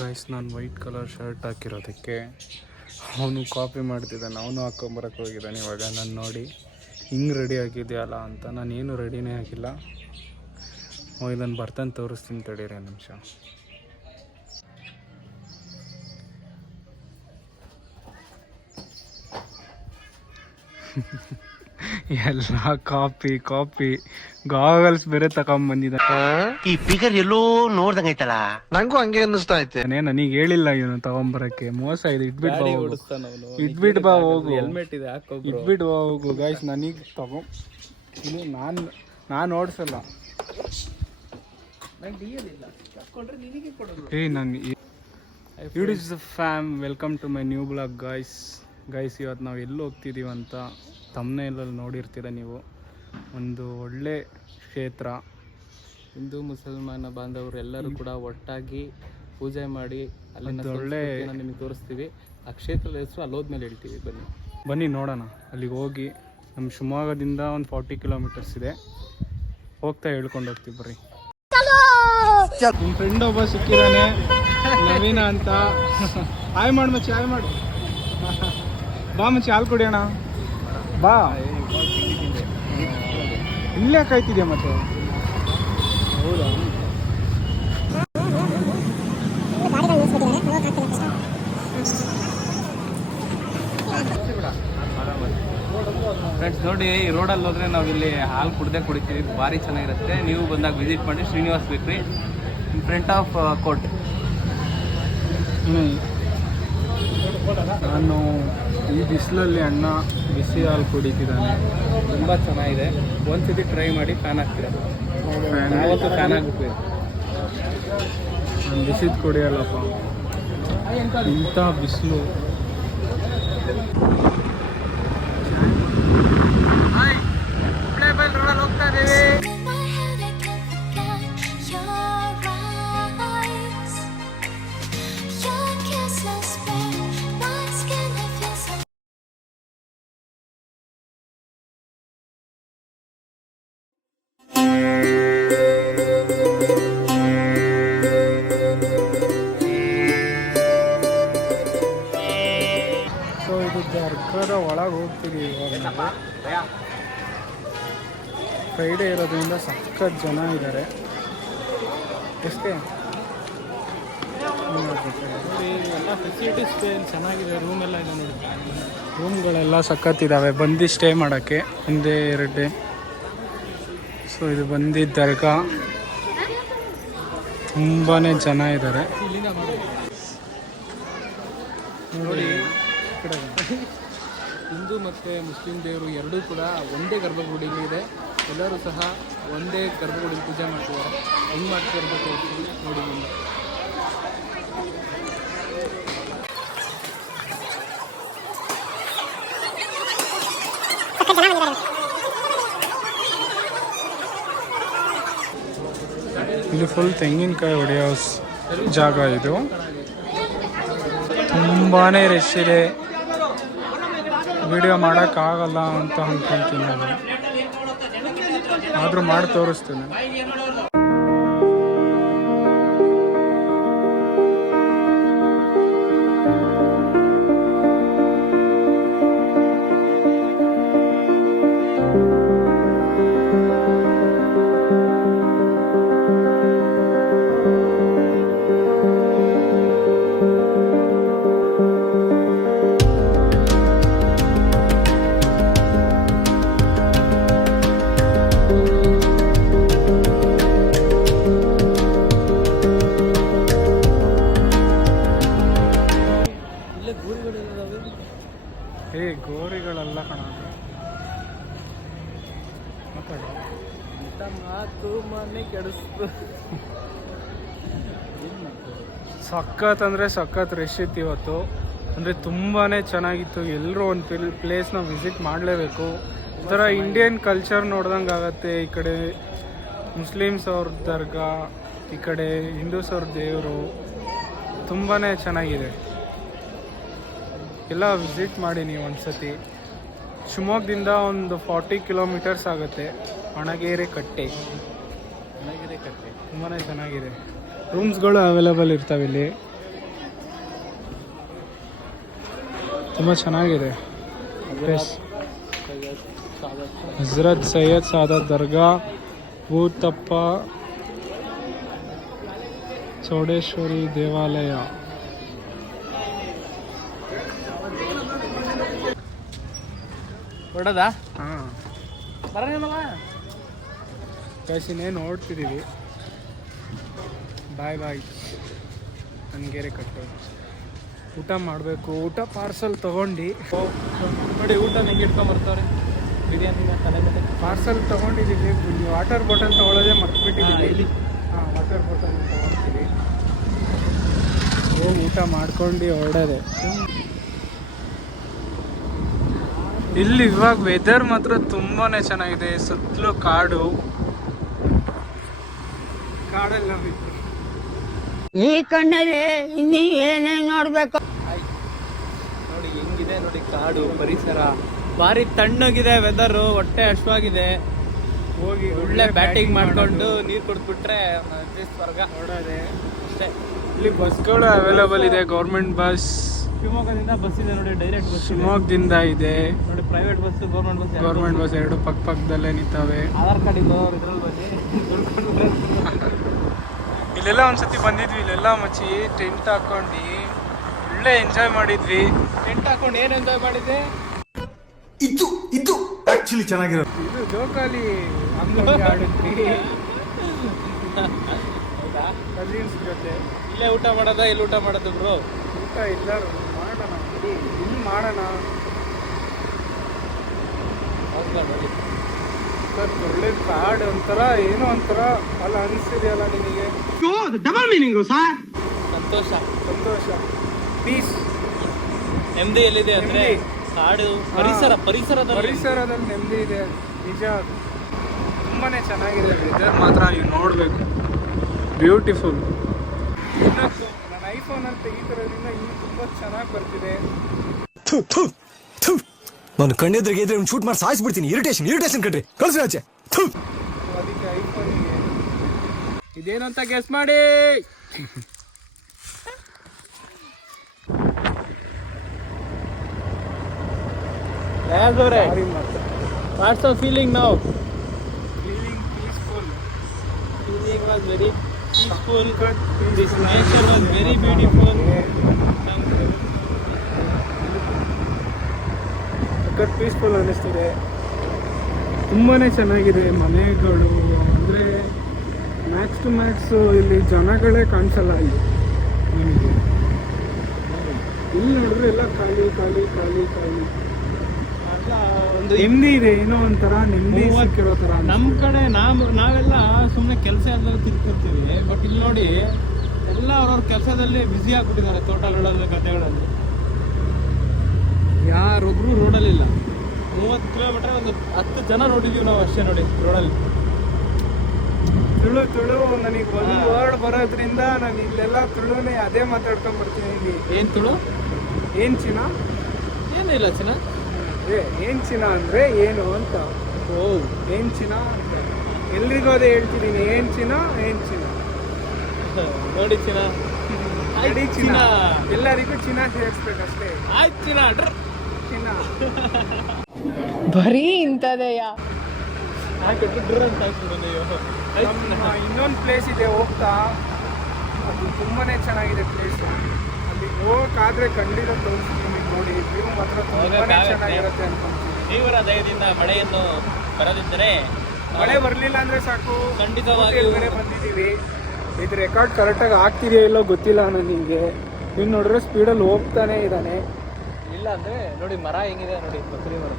Guys, ನಾನು white colour shirt ಹಾಕಿರೋದಕ್ಕೆ ಅವನು copy ಮಾಡ್ತಿದ್ದಾನೆ. ಅವನು ಹಾಕ್ಕೊಂಬರಕ್ಕೆ ಹೋಗಿದ್ದಾನೆ. ಇವಾಗ ನಾನು ನೋಡಿ ಹಿಂಗೆ ರೆಡಿ ಆಗಿದೆಯಲ್ಲ ಅಂತ. ನಾನೇನು ರೆಡಿನೇ ಆಗಿಲ್ಲ. ಇದನ್ನು ಬರ್ತಾನೆ ತೋರಿಸ್ತೀನಿ, ತಡೀರಿ ನಿಮಿಷ. ಎಲ್ಲ ಕಾಪಿ ಗಾಗಲ್ಸ್ ಬೇರೆ ತಗೊಂಬಂದಿದ್ದ. ಈ ಫಿಗರ್ ಎಲ್ಲೋ ನೋಡ್ದಂಗೈತಲ್ಲ, ನಂಗೂ ಹಂಗೆ ಅನ್ನಿಸ್ತಾ ಐತೆ. ನನಗೆ ಹೇಳಿಲ್ಲ ಇವನು ತಗೊಂಬರಕ್ಕೆ. ಮೋಸ ಇದೆ. ಇಟ್ಬಿಟ್ಟು ಬಾ ಹೋಗು. ಹೆಲ್ಮೆಟ್ ಇದೆ, ಇಟ್ಬಿಟ್ಟು ಬಾ ಹೋಗು. ಗಾಯ್ಸ್, ನನಗೆ ಇದು ನಾನು ಓಡಿಸಲ್ಲ. It is fam, welcome to my new blog. Guys, ಇವತ್ತು ನಾವು ಎಲ್ಲಿ ಹೋಗ್ತಿದ್ದೀವಿ ಅಂತ ಥಂಬ್ನೇಲಲ್ಲಿ ನೋಡಿರ್ತೀರ ನೀವು. ಒಂದು ಒಳ್ಳೆ ಕ್ಷೇತ್ರ. ಹಿಂದೂ ಮುಸಲ್ಮಾನ ಬಾಂಧವರು ಎಲ್ಲರೂ ಕೂಡ ಒಟ್ಟಾಗಿ ಪೂಜೆ ಮಾಡಿ ಅಲ್ಲಿನ ಒಳ್ಳೆ ನಿಮಗೆ ತೋರಿಸ್ತೀವಿ. ಆ ಕ್ಷೇತ್ರದ ಹೆಸರು ಅಲ್ಲಿ ಹೋದ್ಮೇಲೆ ಹೇಳ್ತೀವಿ. ಬನ್ನಿ ನೋಡೋಣ. ಅಲ್ಲಿಗೆ ಹೋಗಿ ನಮ್ಮ ಶಿವಮೊಗ್ಗದಿಂದ ಒಂದು 40 ಕಿಲೋಮೀಟರ್ಸ್ ಇದೆ. ಹೋಗ್ತಾ ಹೇಳ್ಕೊಂಡು ಹೋಗ್ತೀವಿ. ಬರ್ರಿ. ನಿಮ್ಮ ಫ್ರೆಂಡ್ ಒಬ್ಬ ಸಿಕ್ಕಿದ್ದಾನೆ, ನವೀನ ಅಂತ. ಹಾಯ್ ಮಾಡು ಮಚ್ಚಿ, ಹಾಯ್ ಮಾಡು. ಬಾ ಮಚ್ಚಿ, ಹಾಲು ಕುಡಿಯೋಣ ಬಾ. ಇಲ್ಲೇ ಕಾಯ್ತಿದ್ಯಾ ಮತ್ತೆ? ಹೌದಾ? ಫ್ರೆಂಡ್ಸ್ ನೋಡಿ, ಈ ರೋಡಲ್ಲಿ ಹೋದರೆ ನಾವು ಇಲ್ಲಿ ಹಾಲು ಕುಡಿತೀವಿ. ಭಾರಿ ಚೆನ್ನಾಗಿರುತ್ತೆ. ನೀವು ಬಂದಾಗ ವಿಸಿಟ್ ಮಾಡಿ. ಶ್ರೀನಿವಾಸ್ ಬೇಕ್ರಿ, ಇನ್ ಫ್ರಂಟ್ ಆಫ್ ಕೋರ್ಟ್. ನಾನು ಈ ಬಿಸಿಲಲ್ಲಿ ಅಣ್ಣ ಬಿಸಿ ಹಾಲು ಕುಡಿತಿದ್ದಾನೆ. ತುಂಬ ಚೆನ್ನಾಗಿದೆ. ಒಂದ್ಸತಿ ಟ್ರೈ ಮಾಡಿ, ಫ್ಯಾನ್ ಆಗ್ತೀರ. ಯಾವತ್ತೂ ಫ್ಯಾನ್ ಆಗಬೇಕು. ನಾನು ಬಿಸಿದು ಕುಡಿಯಲ್ಲಪ್ಪ, ಇಂಥ ಬಿಸಿಲು. ರೋಡಲ್ಲಿ ಹೋಗ್ತಾ ಇದ್ದೀವಿ. ದರ್ಗಾದ ಒಳಗೆ ಹೋಗ್ತೀವಿ ಇವಾಗ. ಫ್ರೈಡೇ ಇರೋದ್ರಿಂದ ಸಖತ್ ಜನ ಇದ್ದಾರೆ. ಎಷ್ಟೇ ಎಲ್ಲ ಫೆಸಿಲಿಟೀಸ್ ಚೆನ್ನಾಗಿದೆ. ರೂಮೆಲ್ಲ ಇದೆ ನೋಡಿ. ರೂಮ್ಗಳೆಲ್ಲ ಸಖತ್ತಿದ್ದಾವೆ ಬಂದು ಸ್ಟೇ ಮಾಡೋಕ್ಕೆ. ಒಂದೇ 2 ಡೇ. ಸೊ ಇದು ಬಂದಿದ್ದ ದರ್ಗಾ. ತುಂಬಾ ಜನ ಇದ್ದಾರೆ ನೋಡಿ. ಹಿಂದೂ ಮತ್ತು ಮುಸ್ಲಿಂ ದೇವರು ಎರಡೂ ಕೂಡ ಒಂದೇ ಗರ್ಭಗುಡಿಲಿ ಇದೆ. ಎಲ್ಲರೂ ಸಹ ಒಂದೇ ಗರ್ಭಗುಡಿಲಿ ಪೂಜೆ ಮಾಡ್ತಿದ್ದಾರೆ. ಹೆಂಗೆ ಮಾಡ್ತಿರ್ಬೇಕು ನೋಡಿ. ಇಲ್ಲಿ ಫುಲ್ ತೆಂಗಿನಕಾಯಿ ಹೊಡೆಯೋ ಜಾಗ ಇದು. ತುಂಬಾ ರಶ್ ಇದೆ. ವಿಡಿಯೋ ಮಾಡೋಕ್ಕಾಗಲ್ಲ ಅಂತ ಅಂದ್ಕೊಳ್ತೀನಿ ನಾನು, ಆದರೂ ಮಾಡಿ ತೋರಿಸ್ತೀನಿ. ಗೋರಿಗಳೆಲ್ಲ ಕಾಣೋದು. ಮಾತು ಮನೆ ಕೆಡಿಸ್ತು. ಸಖತ್ ಅಂದರೆ ಸಖತ್ ರಶ್ ಇತ್ತು ಇವತ್ತು. ಅಂದರೆ ತುಂಬಾ ಚೆನ್ನಾಗಿತ್ತು. ಎಲ್ಲರೂ ಒಂದು ಪ್ಲೇಸ್ನ ವಿಸಿಟ್ ಮಾಡಲೇಬೇಕು. ಈ ಥರ ಇಂಡಿಯನ್ ಕಲ್ಚರ್ ನೋಡ್ದಂಗೆ ಆಗುತ್ತೆ. ಈ ಕಡೆ ಮುಸ್ಲಿಮ್ಸ್ ಅವ್ರ ದರ್ಗಾ, ಈ ಕಡೆ ಹಿಂದೂಸ್ ಅವ್ರ ದೇವರು. ತುಂಬಾ ಚೆನ್ನಾಗಿದೆ. ಎಲ್ಲ ವಿಸಿಟ್ ಮಾಡಿ ನೀವು ಒಂದ್ಸತಿ. ಶಿವಮೊಗ್ಗದಿಂದ ಒಂದು 40 ಕಿಲೋಮೀಟರ್ಸ್ ಆಗುತ್ತೆ. ಒಣಗೆರೆ ಕಟ್ಟೆ ತುಂಬಾ ಚೆನ್ನಾಗಿದೆ. ರೂಮ್ಸ್ಗಳು ಅವೈಲೇಬಲ್ ಇರ್ತವೆ ಇಲ್ಲಿ. ತುಂಬ ಚೆನ್ನಾಗಿದೆ ಪ್ಲೇಸ್. ಹಜರತ್ ಸೈಯದ್ ಸಾದತ್ ದರ್ಗಾ, ಭೂತಪ್ಪ ಚೌಡೇಶ್ವರಿ ದೇವಾಲಯ. ಹೊಡೋದಾ? ಹಾಂ, ಬರೋಣ ಕಸಿನೇ ನೋಡ್ತಿದ್ದೀವಿ. ಬಾಯ್ ಬಾಯ್ ಹಂಗೇರೆ ಕಟ್ಟೆ. ಊಟ ಮಾಡಬೇಕು. ಊಟ ಪಾರ್ಸಲ್ ತೊಗೊಂಡು ನೋಡಿ ಊಟ ಹೆಂಗೆ ಇಟ್ಕೊಂಬರ್ತಾವ್ರೆ. ಬಿರಿಯಾನಿನ ತಲೆ ಮೇಲೆ ಪಾರ್ಸಲ್ ತೊಗೊಂಡಿದ್ದೀವಿ. ವಾಟರ್ ಬಾಟಲ್ ತೊಗೊಳ್ಳೋದೇ ಮರ್ತ್ಬಿಟ್ಟಿದ್ದೀವಿ. ಇಲ್ಲಿ ಹಾಂ, ವಾಟರ್ ಬಾಟಲ್ ತೊಗೊಳ್ತೀವಿ. ಹೋಗಿ ಊಟ ಮಾಡ್ಕೊಂಡು ಹೊರಡೋದೆ. ಇಲ್ಲಿ ಇವಾಗ ವೆದರ್ ಮಾತ್ರ ತುಂಬಾ ಚೆನ್ನಾಗಿದೆ. ಸುತ್ತಲೂ ಕಾಡೆಲ್ಲ ಬಿತ್ತು. ಈ ಕಣ್ಣಲ್ಲಿ ಇನ್ನೀ ಏನೇನು ನೋಡ್ಬೇಕು. ನೋಡಿ ಹೆಂಗಿದೆ ನೋಡಿ ಕಾಡು ಪರಿಸರ. ಭಾರಿ ತಣ್ಣಗಿದೆ ವೆದರು, ಹೊಟ್ಟೆ ಹಶ್ವಾಗಿದೆ. ಹೋಗಿ ಒಳ್ಳೆ ಬ್ಯಾಟಿಂಗ್ ಮಾಡ್ಕೊಂಡು ನೀರು ಕುಡಿದ್ಬಿಟ್ರೆ ಸ್ವರ್ಗ ಹೊರಡೋದೆ ಅಷ್ಟೇ. ಇಲ್ಲಿ ಬಸ್ಗಳು ಅವೈಲೇಬಲ್ ಇದೆ. ಗೌರ್ಮೆಂಟ್ ಬಸ್ ಶಿವಮೊಗ್ಗದಿಂದ ಬಸ್ ಇದೆ ನೋಡಿ, ಡೈರೆಕ್ಟ್ ಬಸ್. ಶಿವಮೊಗ್ಗದಿಂದ ಇದೆ. ನೋಡಿ ಪ್ರೈವೇಟ್ ಬಸ್, ಗೌರ್ಮೆಂಟ್ ಬಸ್ ಎರಡು ಪಕ್ಕದಲ್ಲೇ ನಿಂತವೆ. ಆಧಾರ್ ಕಾರ್ಡ್ ಇದ್ದವ್ರು ಇದ್ರಲ್ಲಿ ಬನ್ನಿ. ಇಲ್ಲೆಲ್ಲ ಒಂದ್ಸತಿ ಬಂದಿದ್ವಿ. ಇಲ್ಲೆಲ್ಲ ಮಚ್ಚಿ ಟೆಂಟ್ ಹಾಕೊಂಡು ಒಳ್ಳೆ ಎಂಜಾಯ್ ಮಾಡಿದ್ವಿ. ಟೆಂಟ್ ಹಾಕೊಂಡು ಏನು ಎಂಜಾಯ್ ಮಾಡಿದ್ದೆ? ಇದು ಆಕ್ಚುಲಿ ಚೆನ್ನಾಗಿರೋದು. ಇದು ಜೋಕಾಲಿ ಹಂಗಾಗಿ ಆಡಿದ್ವಿ ಹೌದಾ? ಕಸಿನ್ಸ್ ಜೊತೆ. ಇಲ್ಲೇ ಊಟ ಮಾಡೋದಾ? ಇಲ್ಲಿ ಊಟ ಮಾಡೋದು ಬ್ರೋ? ಊಟ ಎಲ್ಲರೂ ಮಾಡೋಣ, ಇಲ್ಲಿ ಮಾಡೋಣ. ಹೌದಾ ನೋಡಿ ಸರ್ ಒಳ್ಳೆ ಕಾಡು ಒಂಥರ ಏನೋ ಒಂಥರ ಅಲ್ಲ ಅನಿಸ್ತಿದೆಯಲ್ಲ ನಿನಗೆ? ಸಂತೋಷ, ಸಂತೋಷ, ಪೀಸ್, ನೆಮ್ಮದಿ ಎಲ್ಲಿದೆ ಅಂದ್ರೆ ಕಾಡು ಪರಿಸರದಲ್ಲಿ ನೆಮ್ಮದಿ ಇದೆ. ನಿಜ, ತುಂಬಾನೇ ಚೆನ್ನಾಗಿದೆ. ವೆದರ್ ಮಾತ್ರ ನೀವು ನೋಡಬೇಕು, ಬ್ಯೂಟಿಫುಲ್. ನನ್ನ ಐಫೋನಲ್ಲಿ ತೆಗಿತಿರೋದ್ರಿಂದ ಇನ್ನೂ ತುಂಬ ಚೆನ್ನಾಗಿ ಬರ್ತಿದೆ. ನಾನು ಕಣ್ಣೆದ್ರಿಗೆ ಇದ್ರೆ ಶೂಟ್ ಮಾಡಿ ಸಾಯಿಸ್ಬಿಡ್ತೀನಿ. ಇರಿಟೇಷನ್ ಕಣ್ರಿ, ಕಳ್ಸಿ ಆಚೆ. ಅದಕ್ಕೆ ಐಫೋನಿಗೆ ಇದೇನು ಅಂತ ಗೆಸ್ ಮಾಡಿ. What's the feeling now? Feeling peaceful. Feeling was very peaceful. This nature was very beautiful. Peaceful ಅನ್ನಿಸ್ತಿದೆ. ತುಂಬಾ ಚೆನ್ನಾಗಿದೆ. ಮನೆಗಳು ಅಂದರೆ ಮ್ಯಾಕ್ಸ್ ಟು ಮ್ಯಾಕ್ಸು ಇಲ್ಲಿ ಜನಗಳೇ ಕಾಣಿಸಲ್ಲ. ಇಲ್ಲಿ ನೋಡಿದ್ರೆ ಎಲ್ಲ ಖಾಲಿ. ಒಂದು ನೆಮ್ಮದಿ ಇದೆ, ಏನೋ ಒಂಥರ ನೆಮ್ಮದಿ ಸಿಕ್ಕಿರೋ ಥರ. ನಮ್ಮ ಕಡೆ ನಾವೆಲ್ಲ ಸುಮ್ಮನೆ ಕೆಲಸ ಎಲ್ಲ ತಿರ್ತಿರ್ತೀವಿ. ಬಟ್ ಇಲ್ಲಿ ನೋಡಿ ಎಲ್ಲ ಅವ್ರವ್ರ ಕೆಲಸದಲ್ಲಿ ಬ್ಯುಸಿ ಆಗ್ಬಿಟ್ಟಿದ್ದಾರೆ. ತೋಟಗಳಲ್ಲಿ, ಗದ್ದೆಗಳಲ್ಲಿ ಯಾರೊಬ್ರು ರೋಡಲ್ಲಿ ಇಲ್ಲ. 30 ಕಿಲೋಮೀಟರ್ ಒಂದು 10 ಜನ ನೋಡಿದ್ದೀವಿ ನಾವು ಅಷ್ಟೇ ನೋಡಿ ರೋಡಲ್ಲಿ. ತುಳು ನನಗೆ ಒಂದು ವರ್ಡ್ ಬರೋದ್ರಿಂದ ನಾನು ಇಲ್ಲೆಲ್ಲ ತುಳುನೇ ಅದೇ ಮಾತಾಡ್ಕೊಂಡು ಬರ್ತೀನಿ. ಇಲ್ಲಿ ಏನು ತುಳು? ಏನು ಚಿನ್ನ? ಏನಿಲ್ಲ ಚಿನ್ನ. ಏನು ಚಿನ್ನ ಅಂದರೆ ಏನು ಅಂತ. ಓ, ಏನು ಚಿನ್ನ ಅಂತ ಎಲ್ರಿಗೂ ಅದೇ ಹೇಳ್ತಿದ್ದೀನಿ. ಏನು ಚಿನ್ನ ನೋಡಿ ಚಿನ್ನ, ನಡಿ ಚಿನ್ನ. ಎಲ್ಲರಿಗೂ ಚಿನ್ನ ಸೇರಿಸ್ಬೇಕಷ್ಟೇ. ಆಯ್ತು ಚಿನ್ನ, ಚಿನ್ನ ಬರೀ ಇಂಥದೆಯ. ಇನ್ನೊಂದು ಪ್ಲೇಸ್ ಇದೆ ಹೋಗ್ತಾ, ಅದು ತುಂಬಾನೇ ಚೆನ್ನಾಗಿದೆ ಪ್ಲೇಸ್. ಅಲ್ಲಿ ಹೋಗಕ್ಕಾದ್ರೆ ಖಂಡಿತ ತೋರಿಸ್ತೀನಿ ನೋಡಿ. ವ್ಯೂ ಮಾತ್ರ ತುಂಬಾನೇ ಚೆನ್ನಾಗಿರುತ್ತೆ ಅನ್ಕೊಂತೀನಿ. ದೇವರ ದಯದಿಂದ ಮಳೆಯನ್ನು ಬರದಿದ್ದರೆ, ಮಳೆ ಬರಲಿಲ್ಲ ಅಂದ್ರೆ ಸಾಕು, ಖಂಡಿತವಾಗಿ ಮಳೆ ಬಂದಿದ್ದೀವಿ. ಇದು ರೆಕಾರ್ಡ್ ಕರೆಕ್ಟಾಗಿ ಆಗ್ತಿದೆಯೋ ಇಲ್ಲೋ ಗೊತ್ತಿಲ್ಲ ನನಗೆ. ಇನ್ನು ನೋಡಿದ್ರೆ ಸ್ಪೀಡಲ್ಲಿ ಹೋಗ್ತಾನೆ ಇದ್ದಾನೆ. ಇಲ್ಲ ಅಂದ್ರೆ ನೋಡಿ ಮರ ಹೆಂಗಿದೆ ನೋಡಿ, ಬಸರಿ ಮರ.